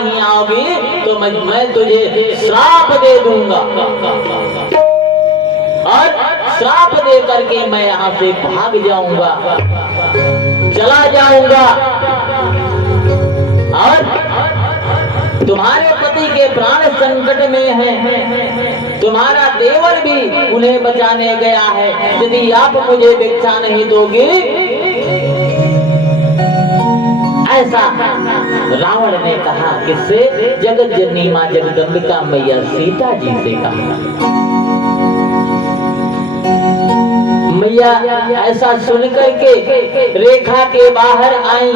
नहीं आओगी तो मैं तुझे श्राप दे दूंगा और श्राप दे करके मैं यहाँ से भाग जाऊंगा, चला जाऊंगा और तुम्हारे पति के प्राण संकट में हैं, तुम्हारा देवर भी उन्हें बचाने गया है, यदि आप मुझे भिक्षा नहीं दोगे, ऐसा रावण ने कहा। किससे? जगत जननी मां जगदम्बिका मैया सीता जी से कहा। मैया ऐसा सुनकर के रेखा के बाहर आई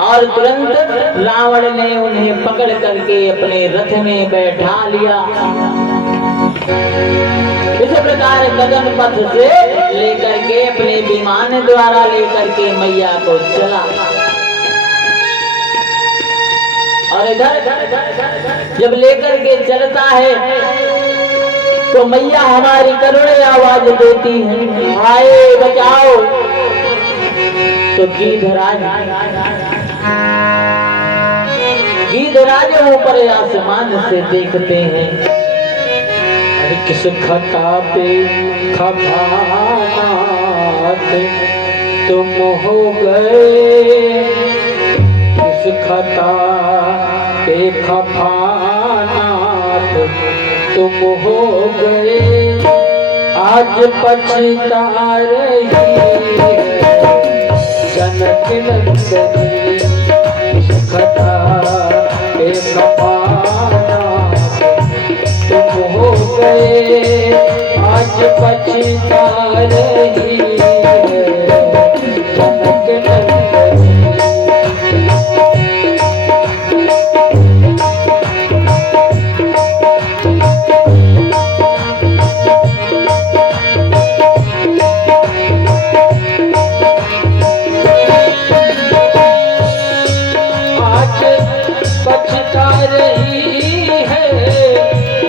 और तुरंत रावण ने उन्हें पकड़ करके अपने रथ में बैठा लिया। इस प्रकार कदम पथ से लेकर के अपने विमान द्वारा लेकर के मैया को चला और इधर जब लेकर के चलता है तो मैया हमारी करुण आवाज देती है, हाय बचाओ। तो गीधराज ऊपर आसमान से देखते हैं, किस खता पे खपानात तुम हो गए, किस खता पे खपानात तुम हो गए, आज पछता रही जनक नंदनी, किस खता पे खपानात तुम हो गए, आज पछता रही जनक नंदनी।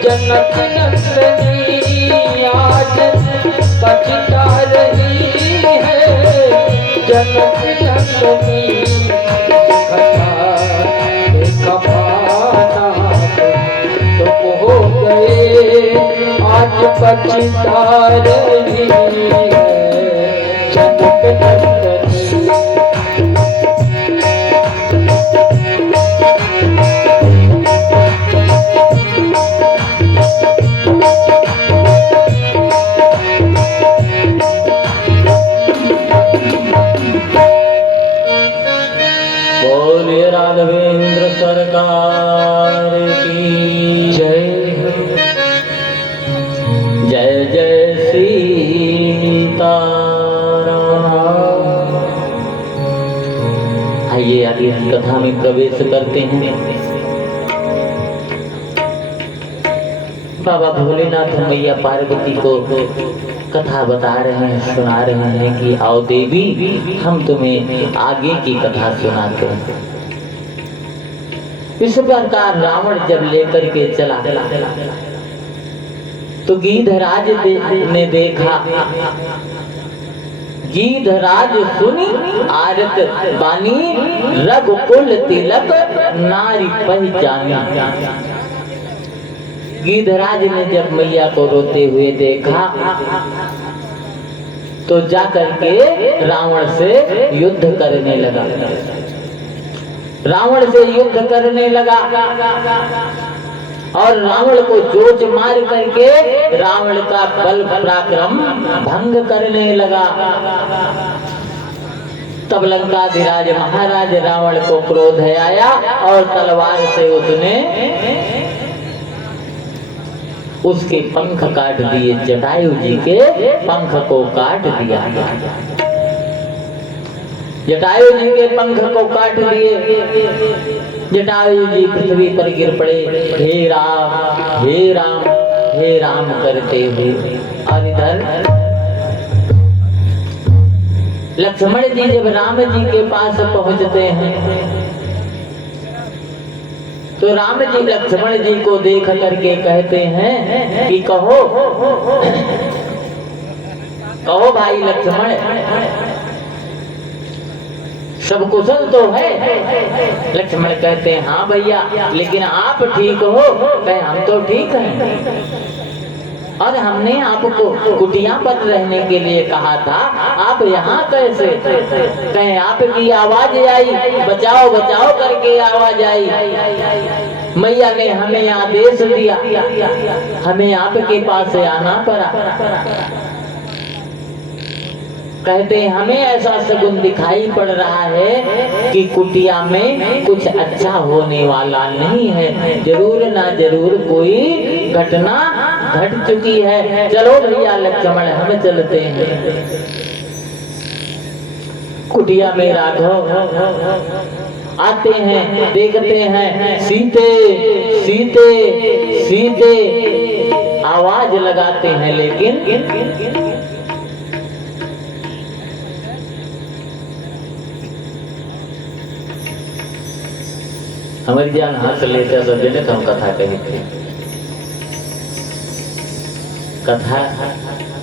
जनक नंदनी आज पछता रही है, जनक नंदनी खपानात तुम हो गए, आज पछता रही है जनक नंदनी। राघवेंद्र सरकार की जय। जय जय सीता। आइए आगे कथा में प्रवेश करते हैं। बाबा भोलेनाथ मैया पार्वती को कथा बता रहे हैं, सुना रहे हैं कि आओ देवी हम तुम्हें आगे की कथा सुनाते हैं। इस प्रकार रावण जब लेकर के चला तो गीधराज ने देखा, गीधराज सुनी आरत बानी, रघुकुल तिलक नारी पहचानी। गीधराज ने जब मैया को रोते हुए देखा तो जाकर के रावण से युद्ध करने लगा, रावण से युद्ध करने लगा और रावण को जोच मार करके रावण का बल पराक्रम भंग करने लगा। तब लंकाधिराज महाराज रावण को क्रोध आया और तलवार से उसने उसके पंख काट दिए, जटायु जी के पंख को काट दिया। जटायु जी के पंख को काट दिए। जटायु जी पृथ्वी पर गिर पड़े, हे राम हे राम हे राम करते हुए। और इधर लक्ष्मण जी जब राम जी के पास पहुंचते हैं तो राम जी लक्ष्मण जी को देख करके कहते हैं कि कहो कहो भाई लक्ष्मण, सब कुशल तो है। लक्ष्मण कहते हैं हाँ भैया, लेकिन आप ठीक हो? कहे हम तो ठीक हैं, और हमने आपको कुटिया पर रहने के लिए कहा था, आप यहाँ कैसे? कहे आपकी आवाज आई, बचाओ बचाओ करके आवाज आई, मैया ने हमें आदेश दिया, हमें आपके पास से आना पड़ा। कहते हैं हमें ऐसा सगुन दिखाई पड़ रहा है कि कुटिया में कुछ अच्छा होने वाला नहीं है, जरूर ना जरूर कोई घटना घट चुकी है। चलो भैया लक्ष्मण हम चलते हैं। कुटिया में राघव आते हैं, देखते हैं सीते सीते सीते आवाज लगाते हैं, लेकिन हमारी जान हाथ लेकर सब जने हम कथा कही थी,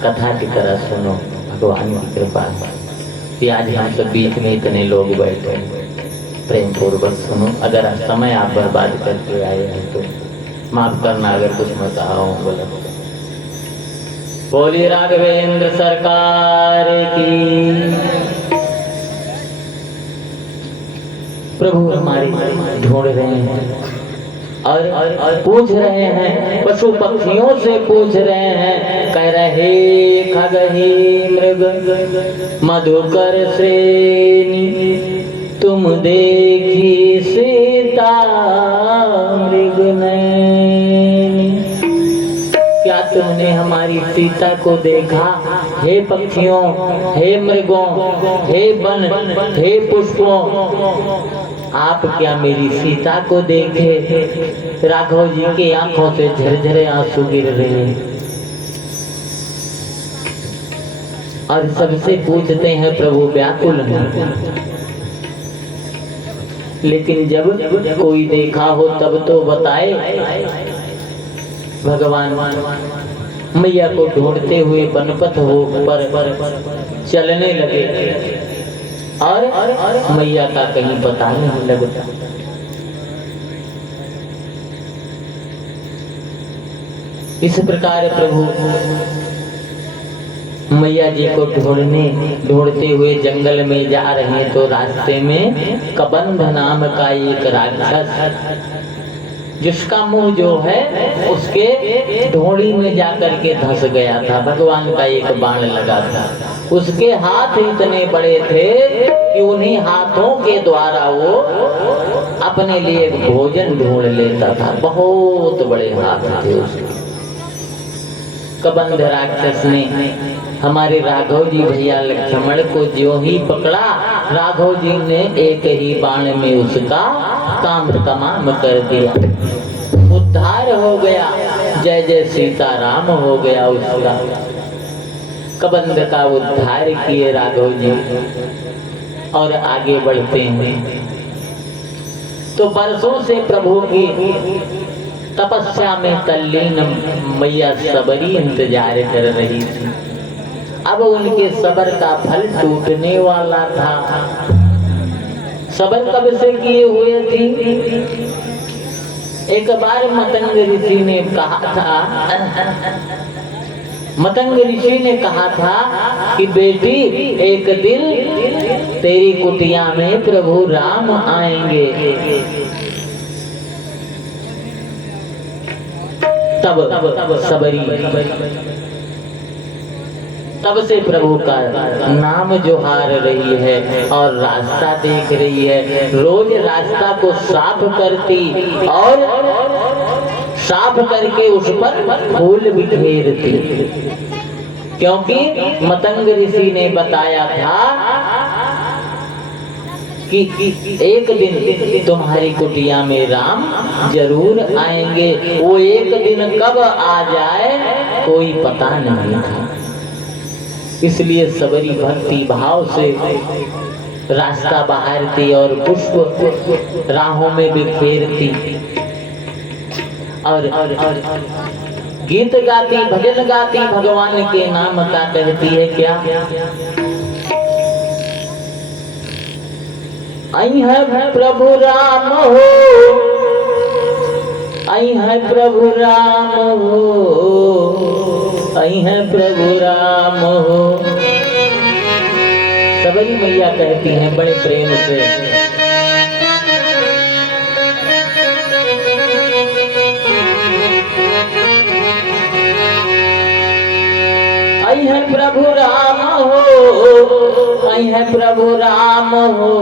कथा की तरह सुनो भगवान की कृपा से। आज हम सब बीच में इतने लोग बैठे, प्रेम पूर्वक सुनो। अगर समय आप बर्बाद करके आए हैं तो माफ करना अगर कुछ मैं कहा हूँ गलत। बोलिए राघवेंद्र सरकार की। प्रभु हमारे ढूंढ रहे हैं और पूछ रहे हैं, पशु पक्षियों से पूछ रहे हैं, कह रहे खगही मृग मधुकर श्रेणी, तुम देखी सीता मृग नैनी। क्या तुमने हमारी सीता को देखा? हे पक्षियों, हे मृगों, हे वन, हे पुष्पों, आप क्या मेरी सीता को देखे? राघव जी की आंखों से झरझरे आंसू गिर रहे हैं और सबसे पूछते हैं, प्रभु व्याकुल हैं। लेकिन जब कोई देखा हो तब तो बताए। भगवान मैया को ढूंढते हुए बनपथ हो पर चलने लगे और मैया का कहीं पता नहीं लगता। इस प्रकार प्रभु मैया जी को ढूंढते हुए जंगल में जा रहे हैं, तो रास्ते में कबंध नाम का एक राक्षस, जिसका मुंह जो है उसके ढोड़ी में जाकर के धंस गया था। भगवान का एक बाण लगा था, उसके हाथ इतने बड़े थे कि उन्हीं हाथों के द्वारा वो अपने लिए भोजन ढूंढ लेता था। बहुत बड़े हाथ थे उसके। कबंध राक्षस ने हमारे राघव जी भैया लक्ष्मण को जो ही पकड़ा, राघव जी ने एक ही बाण में उसका काम तमाम कर दिया। उद्धार हो गया, जय जय सीताराम हो गया उसका। कबंध का उद्धार किए राघव जी और आगे बढ़ते हैं। तो बरसों से प्रभु की तपस्या में तल्लीन मैया सबरी इंतजार कर रही थी। अब उनके सबर का फल टूटने वाला था। सबर कब से किए हुए थी? एक बार मतंग ऋषि ने कहा था कि बेटी एक दिन तेरी कुटिया में प्रभु राम आएंगे। तब सबरी तब से प्रभु का नाम जोहार रही है और रास्ता देख रही है। रोज रास्ता को साफ करती और साफ करके उस पर फूल बिखेरती, क्योंकि मतंग ऋषि ने बताया था कि एक दिन तुम्हारी कुटिया में राम जरूर आएंगे। वो एक दिन कब आ जाए कोई पता नहीं था। इसलिए सबरी भक्ति भाव से रास्ता बहारती और पुष्प राहों में बिखेरती और गीत गाती, भजन गाती, भगवान के नाम का कहती है क्या? आई है प्रभु राम हो, आई है प्रभु राम हो, आई है प्रभु राम हो। सबरी मैया कहती हैं बड़े प्रेम से, आई है प्रभु राम हो, आई है प्रभु राम हो,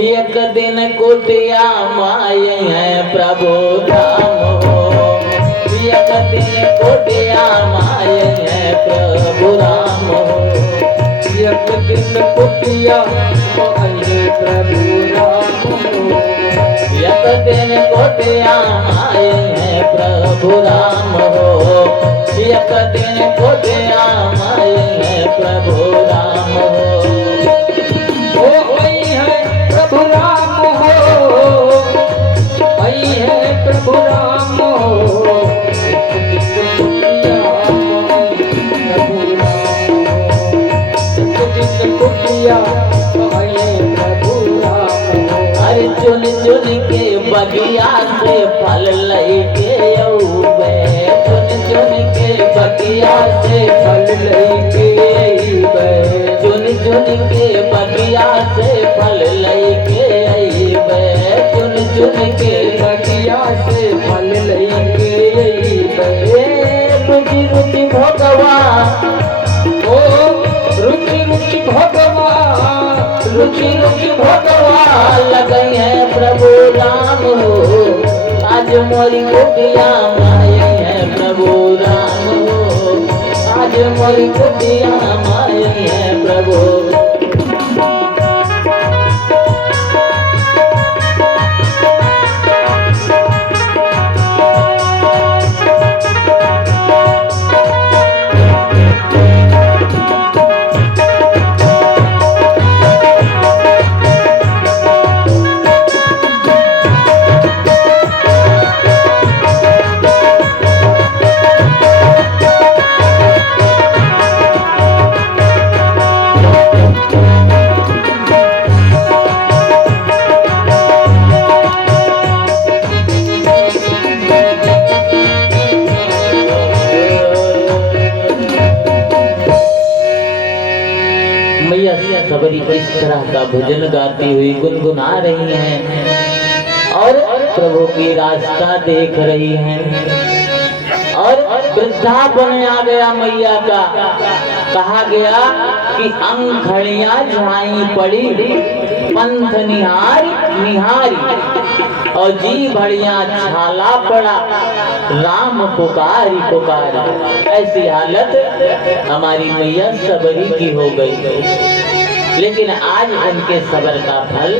एक दिन कुटिया माई है प्रभु राम हो, एक दिन कुटिया माई है प्रभु राम हो, एक दिन कुटिया माई है प्रभु राम हो, एक दिन कुटिया माई है प्रभु राम हो, एक दिन कुटिया माई है प्रभु राम हो। ओ आई है प्रभु राम हो, आई है प्रभु राम हो, कुटिया माई है प्रभु राम हो। अरे चुन चुन के बगिया से फल लेके औबे, चुन चुन के बगिया से फल लेके अइबे, चुन चुन के बगिया से फल लेके अइबे, चुन चुन के बगिया से फल लेके अइबे। रुचि रुचि भगवा, ओ रुचि रुचि भगवान, रुचि रुचि भगवा लगई है प्रभु राम हो, आज मोरी कुटिया माई है प्रभु राम हो, आज मोरी कुटिया माई है प्रभु। मैया सबरी इस तरह का भजन गाती हुई गुनगुना रही हैं और प्रभु की रास्ता देख रही हैं और वृद्धापन आ गया मैया का। कहा गया कि अंखड़ियां झाई पड़ी पंथ निहार निहारी और जी भड़िया छाला पड़ा राम पुकारी पुकारी। ऐसी हालत हमारी मैया सबरी की हो गई। लेकिन आज उनके सबर का फल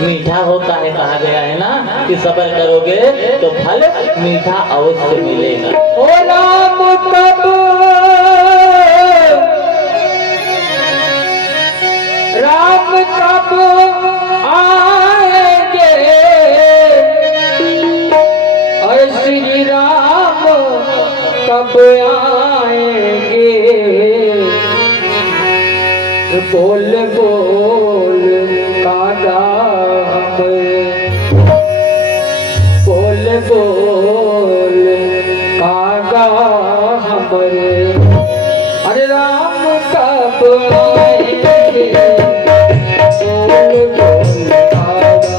मीठा होता है। कहा गया है ना कि सबर करोगे तो फल मीठा अवश्य मिलेगा। ओ राम कब राम कब आएंगे, और श्री राम कब आएंगे। बोल बोल कागा हम, बोल बोल कागा हमरे, अरे राम कब आएंगे। बोल बोल कागा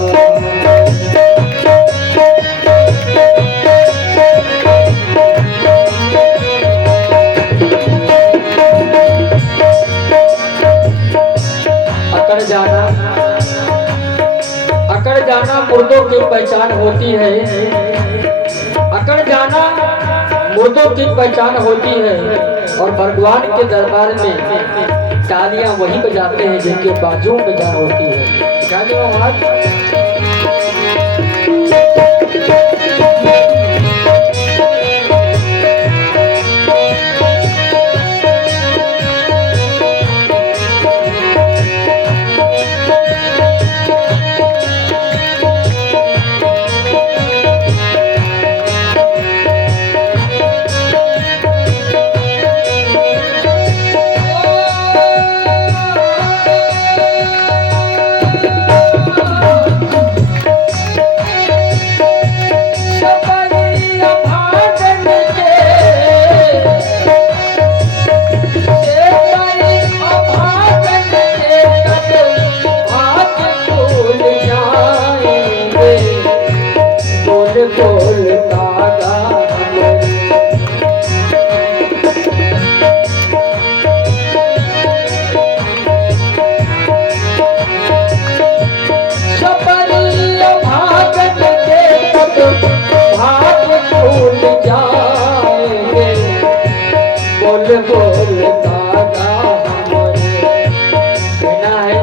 अकड़ जाना मुर्दों की पहचान होती है। अकड़ जाना मुर्दों की पहचान होती है। और भगवान के दरबार में तालियां वही बजाते हैं जिनके बाजुओं में जान होती है। क्या जवाब? बोलता गा सबरिया भागन के तब भाग भूल जाएंगे बोल बोलता गा कहना है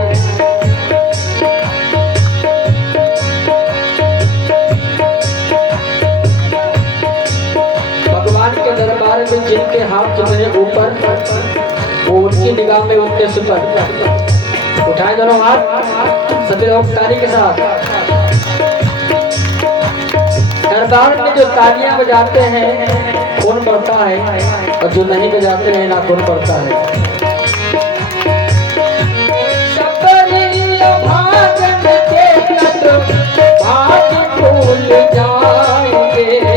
भगवान के दरबार में जिनके हाथ मेरे ऊपर वो उनकी निगाह में उनके सुपर उठाए दोनों हाथ सभी लोग ताली के साथ दरबार में जो तालियां बजाते हैं कौन पढ़ता है और जो नहीं बजाते हैं ना कौन पढ़ता है सबरिया भागन के तब भाग भूल जाएंगे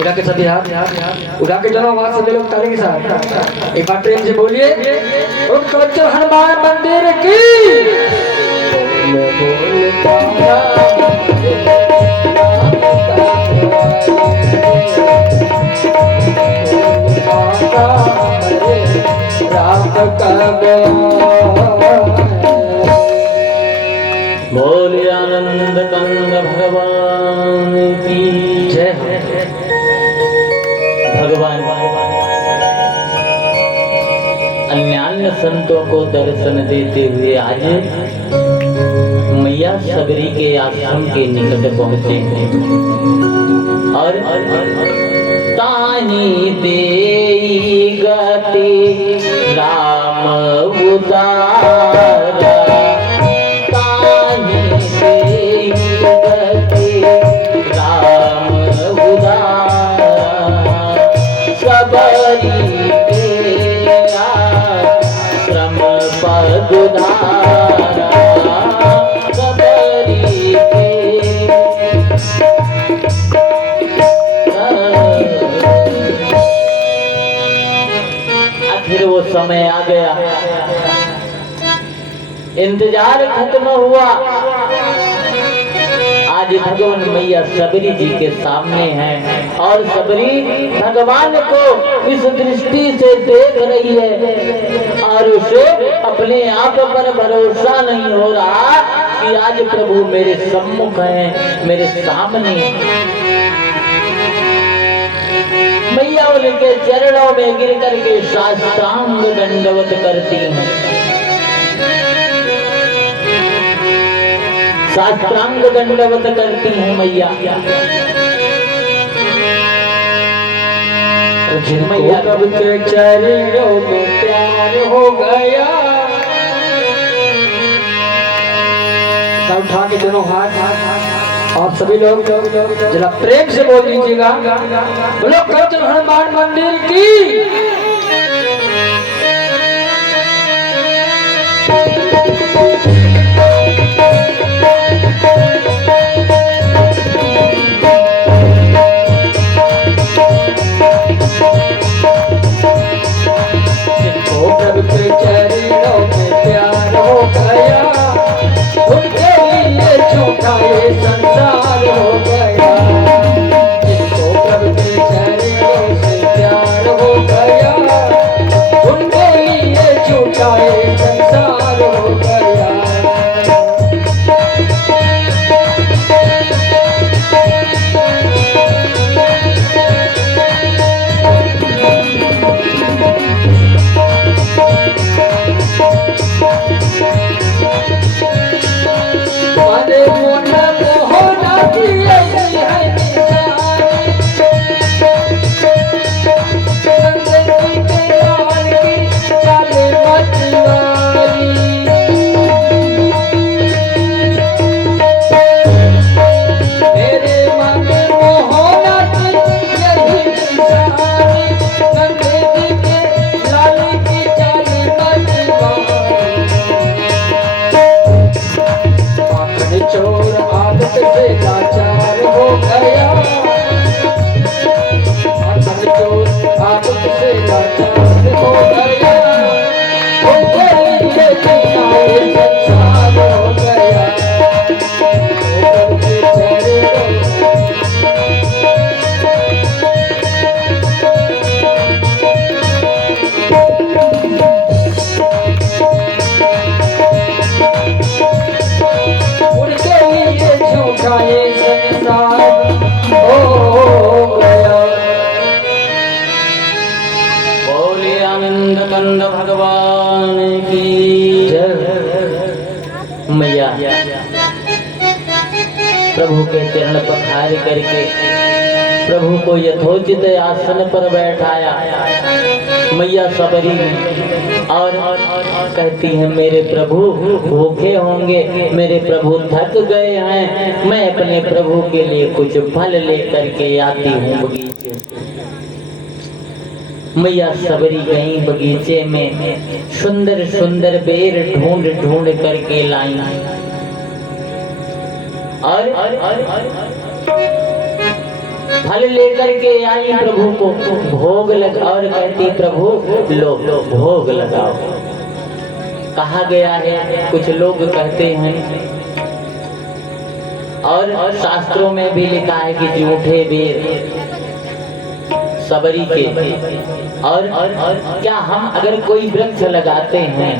उड़ा के सभी हाथ उड़ा के दोनों आवाज सभी लोग ताली के साथ एक बार प्रेम से बोलिए उत्कल हनुमान मंदिर की बोले आनंद कंद भगवान की जय भगवान अन्य संतों को दर्शन देते हुए आज मैया सबरी के आश्रम के निकट पहुंचे और तानी देई गति राम उदारा तानी देई गति राम उदारा सबरी के श्रम पगुधारा सबरी के आखिर वो समय आ गया इंतजार खत्म हुआ आज भगवान मैया सबरी जी के सामने हैं और सबरी भगवान को इस दृष्टि से देख रही है और उसे अपने आप पर भरोसा नहीं हो रहा कि आज प्रभु मेरे सम्मुख हैं मेरे सामने मैया उनके चरणों में गिर करके साष्टांग दंडवत करती हैं साष्टांग दंडवत करती हैं मैया मैया प्रभु के चरणों में प्यार हो गया सब उठा के दोनों हाथ और सभी लोग जरा प्रेम से बोल दीजिएगा बोलो कवच हनुमान मंदिर की प्रभु के चरणों में प्यार हो गया उनके लिए झूठा ये संसार हो गया जिनको प्रभु के चरणों से प्यार हो गया उनके लिए झूठा ये संसार हो गया अफसोस आपसे लाचार हो गया, उनके लिए जीना ये संसार हो गया, होकर के ठहरे रहो। उनके लिए झूठा ये संसार हो गया। बोले आनंद कंद भगवान की जय। मैया प्रभु के चरण पखार करके प्रभु को यथोचित आसन पर बैठाया मैया सबरी और कहती है मेरे प्रभु भूखे होंगे, मेरे प्रभु थक गए हैं, मैं अपने प्रभु के लिए कुछ फल लेकर के आती हूँ बगीचे से। मैया सबरी गई बगीचे में, सुंदर सुंदर बेर ढूंढ ढूंढ करके लाई और फल लेकर के आई प्रभु को भोग लगा और कहती प्रभु लो भोग लगाओ। कहा गया है, कुछ लोग कहते हैं और शास्त्रों में भी लिखा है कि झूठे बेर सबरी के और क्या हम अगर कोई वृक्ष लगाते हैं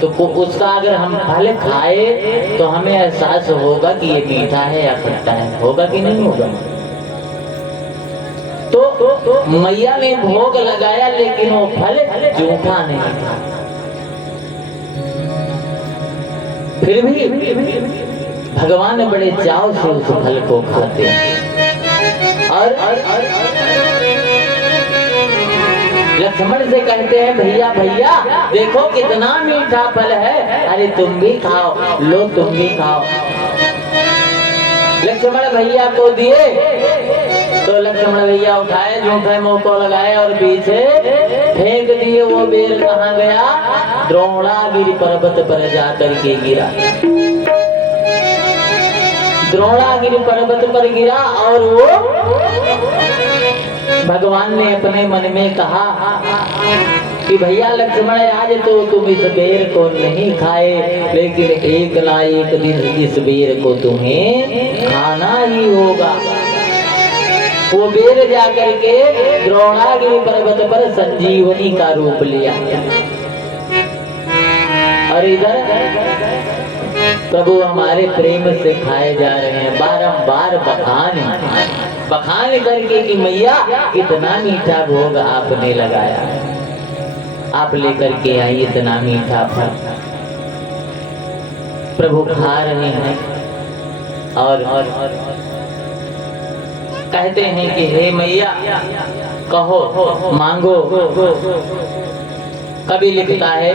तो उसका अगर हम फल खाए तो हमें एहसास होगा कि ये मीठा है या खट्टा है, होगा कि नहीं होगा। तो मैया ने भोग लगाया लेकिन वो फल झूठा नहीं था। फिर भी भगवान बड़े चाव से उस फल को खाते हैं और लक्ष्मण से कहते हैं भैया भैया देखो कितना मीठा फल है, अरे तुम भी खाओ, लो तुम भी खाओ। लक्ष्मण भैया को दिए तो लक्ष्मण भैया उठाए, झूठे मुंह को लगाए और पीछे फेंक दिए। वो बेर कहाँ गया? द्रोणागिरि पर्वत पर जाकर के गिरा। द्रोणागिरि पर्वत पर गिरा और वो भगवान ने अपने मन में कहा कि भैया लक्ष्मण आज तो तुम इस बेर को नहीं खाए, लेकिन एक ना एक दिन इस बेर को तुम्हें खाना ही होगा। वो बेर जाकर के द्रोणागिरि पर्वत पर संजीवनी का रूप लिया और इधर प्रभु हमारे प्रेम से खाए जा रहे हैं। बारंबार बखान करके कि मैया इतना मीठा भोग आपने लगाया, आप लेकर के आई इतना मीठा फल। प्रभु खा रहे हैं और कहते हैं कि हे मैया कहो मांगो। कभी लिखता है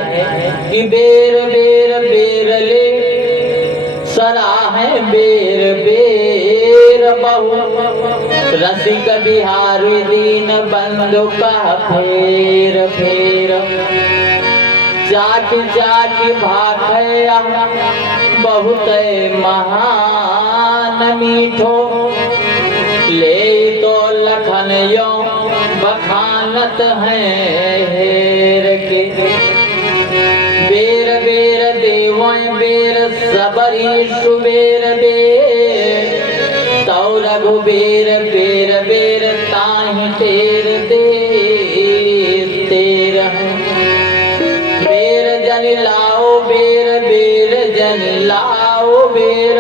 कि बेर बेर बेर ले सराहे बेर बेर बहु रसिक बिहारी दीन बंधु का फेर फेर चाट चाट भाखया बहुत महान मीठो ले तो लखन यो बखानत है हेर के बेर बेर देवों बेर सबरी सुबेर बेर तौ रघुबेर बेर बेर ताहि तेर दे तेर बेर जन लाओ बेर बेर जन लाओ बेर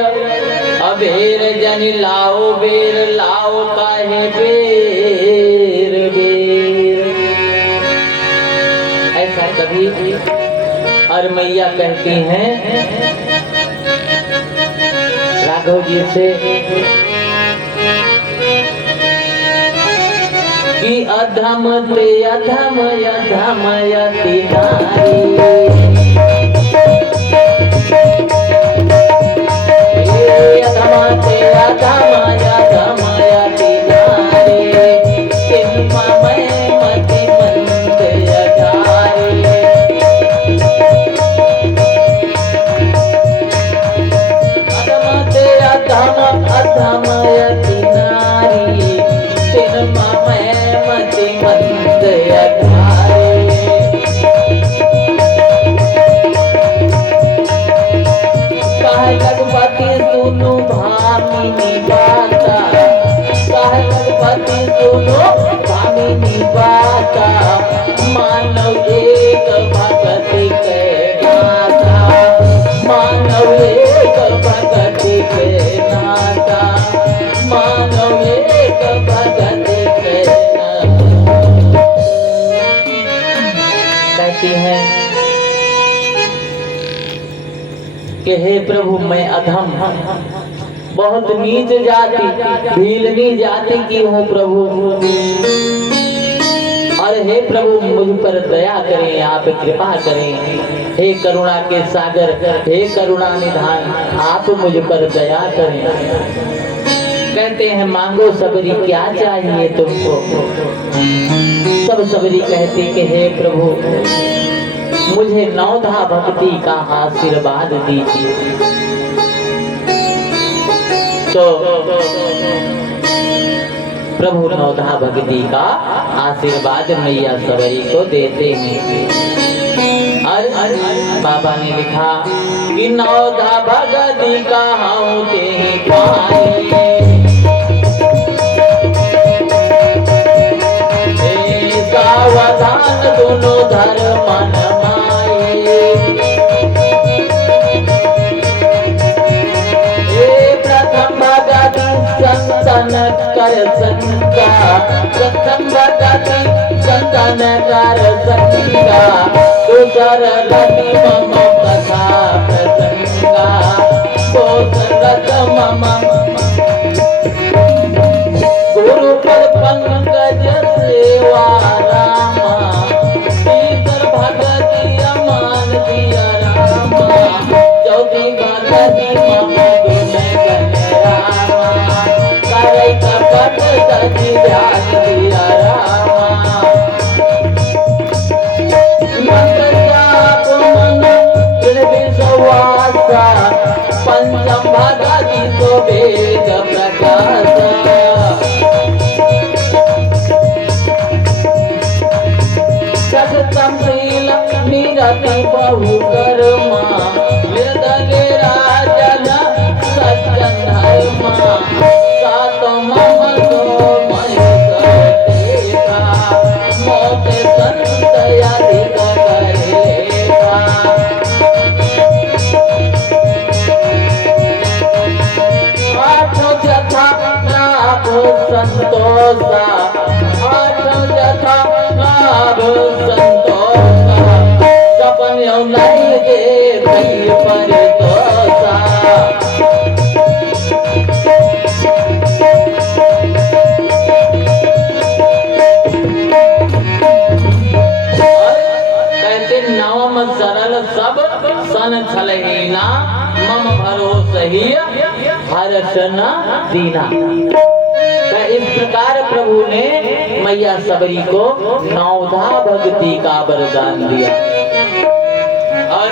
अबेर जन लाओ बेर लाओ काहे बेर बेर। ऐसा कभी और मैया कहती हैं राघव जी से कि अधम ते अधम अधम यति नारी अधमाते अधम अधम यति नारी तिन्मा मैं मति मंद अधारी अधमाते अधम अधम यति नारी तिन्मा मैं मति कि हे प्रभु मैं अधम बहुत नीच जाति भीलनी जाति की हूँ प्रभु, और हे प्रभु मुझ पर दया करें, आप कृपा करें। हे करुणा के सागर, हे करुणा निधान, आप मुझ पर दया करें। कहते हैं मांगो सबरी क्या चाहिए तुमको। सब सबरी कहते कि हे प्रभु मुझे नौधा भक्ति का आशीर्वाद दीजिए। तो प्रभु नौधा भक्ति का आशीर्वाद मैया सबरी को देते हैं। और बाबा ने लिखा कि नौधा भक्ति का होते ही पाए, सावधान दोनों धर्म माए। प्रथम भगति संतन कर संगा, प्रथम भगति संतन कर संगा, दूसर रति मम कथा प्रसंगा, वो संगत मम गुरुपद पंकज सेवा रामा, तीसर भगति अमान दिया रामा, चौथी भगति मम गुण गण रामा, करे कपट सची ध्यान दिया रामा। मंत्र जाप मन दृढ़ विश्वासा, पंचम भगति तो वेद प्रकाशा। सततम शील निरति बहु कर्मा, निर्दले राजन सज्जन धर्मा, सातम मनो मय करतेगा, मौत संत अधिक करेगा। आठ जथा लाभ संतोषा, आठ जथा लाभ संतोषा, सपन नहीं दे कहीं पर दोषा। कहते नवम सरल सब सन छलहीना, मम भरोस ही हर्ष न दीना। इस प्रकार प्रभु ने मैया सबरी को नौधा भक्ति का वरदान दिया। और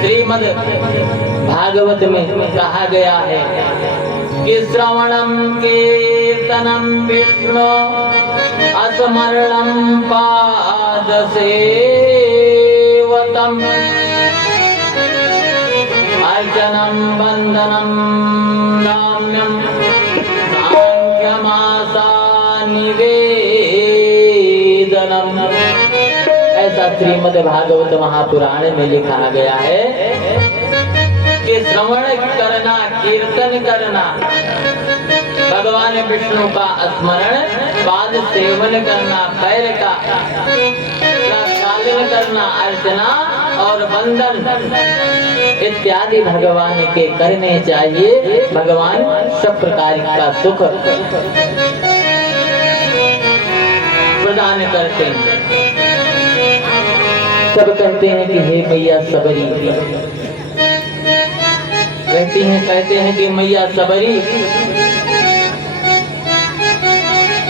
श्रीमद् भागवत में कहा गया है कि श्रवणम कीर्तनम विष्णु स्मरणं पाद सेवतम अर्चनं वंदनं नाम्यं सांख्यमासा निवेदनम। ऐसा श्रीमद् भागवत महापुराण में लिखा गया है कि श्रवण करना, कीर्तन करना, भगवान विष्णु का स्मरण, पाद सेवन करना, पैर का प्रक्षालन करना, अर्चना और वंदन इत्यादि भगवान के करने चाहिए। भगवान सब प्रकार का सुख प्रदान करते हैं। सब कहते हैं कि हे मैया सबरी, कहते हैं कि मैया सबरी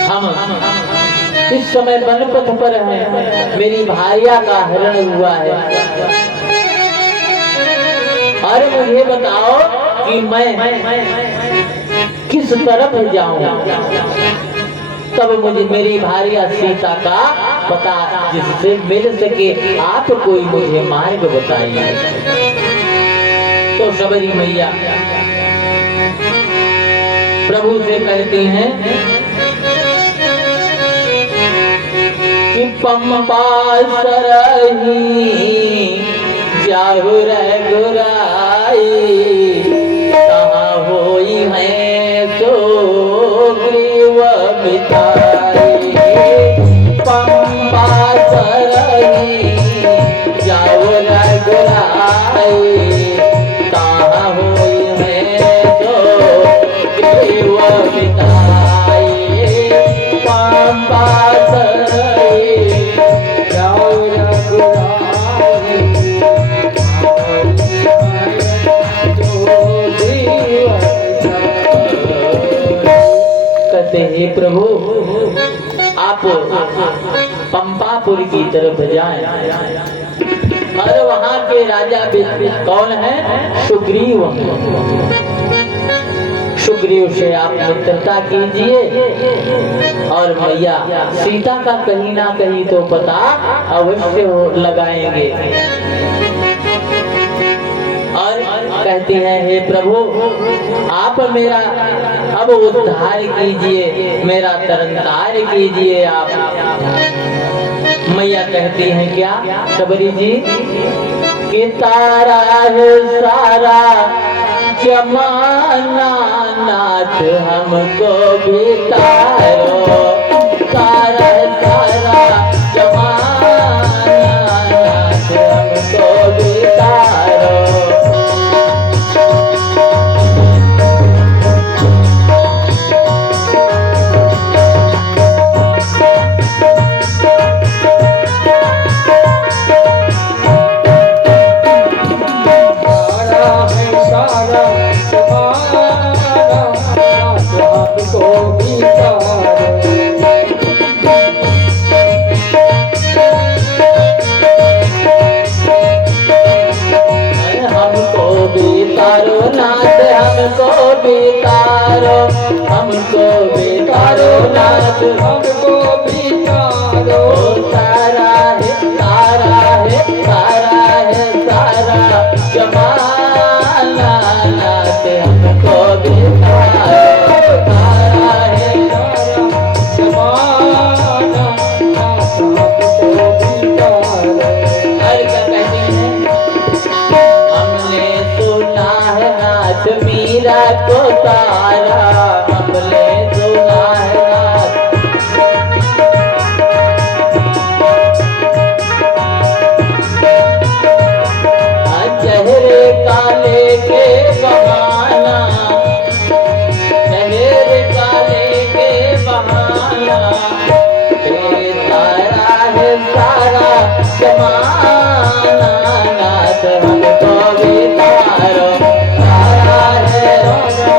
हम इस समय वनपथ पर हैं, मेरी भार्या का हरण हुआ है, और मुझे बताओ कि मैं किस तरफ जाऊं। तब मुझे मेरी भार्या सीता का पता जिससे मिल सके, आप कोई मुझे मार्ग बताइए। तो सबरी मैया प्रभु से कहती हैं कि पंपा सरही जाहु रघुराई, कहाँ होई है सो ग्रीव बिताई। पंपा सरही जाहु रघुराई, कहाँ होई है जो ग्रीव बिताए पंपा सई जाओ रघुराई कहते हे प्रभु आप पंपापुर की तरफ जाएं और वहां के राजा कौन है? सुग्रीव। सुग्रीव से आप मित्रता कीजिए और मैया सीता का कहीं ना कहीं तो पता अवश्य लगाएंगे। और कहती हैं हे प्रभु आप मेरा अब उद्धार कीजिए, मेरा तरनतार कीजिए आप। मैया कहती हैं क्या शबरी जी कि तारा है सारा जमाना नाथ हमको भी तारो, तारा है सारा जमाना नाथ हमको भी तारो। हमको बेतारो नाथ हमको भी तारो तारा है तारा है तारा है तारा जमाना नाथ हमको बेतारो तारा है जमाना नाथ हमको भी तारो। हर का कहते हैं हमने सुना है नाथ मीरा को तारा, हमने सुना है नाथ चेहरे काले के बहाना, चेहरे काले के बहाना तारा है सारा जमाना नाथ हमको भी तारो, तारा है हमने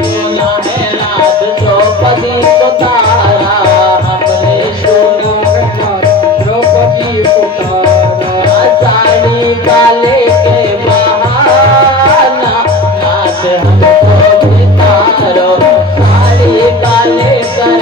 सुना है नाथ द्रौपदी को तारा, हमने सुना द्रौपदी को तारा साड़ी काले के बहाना नाथ हमको भी तारो, साड़ी काले कर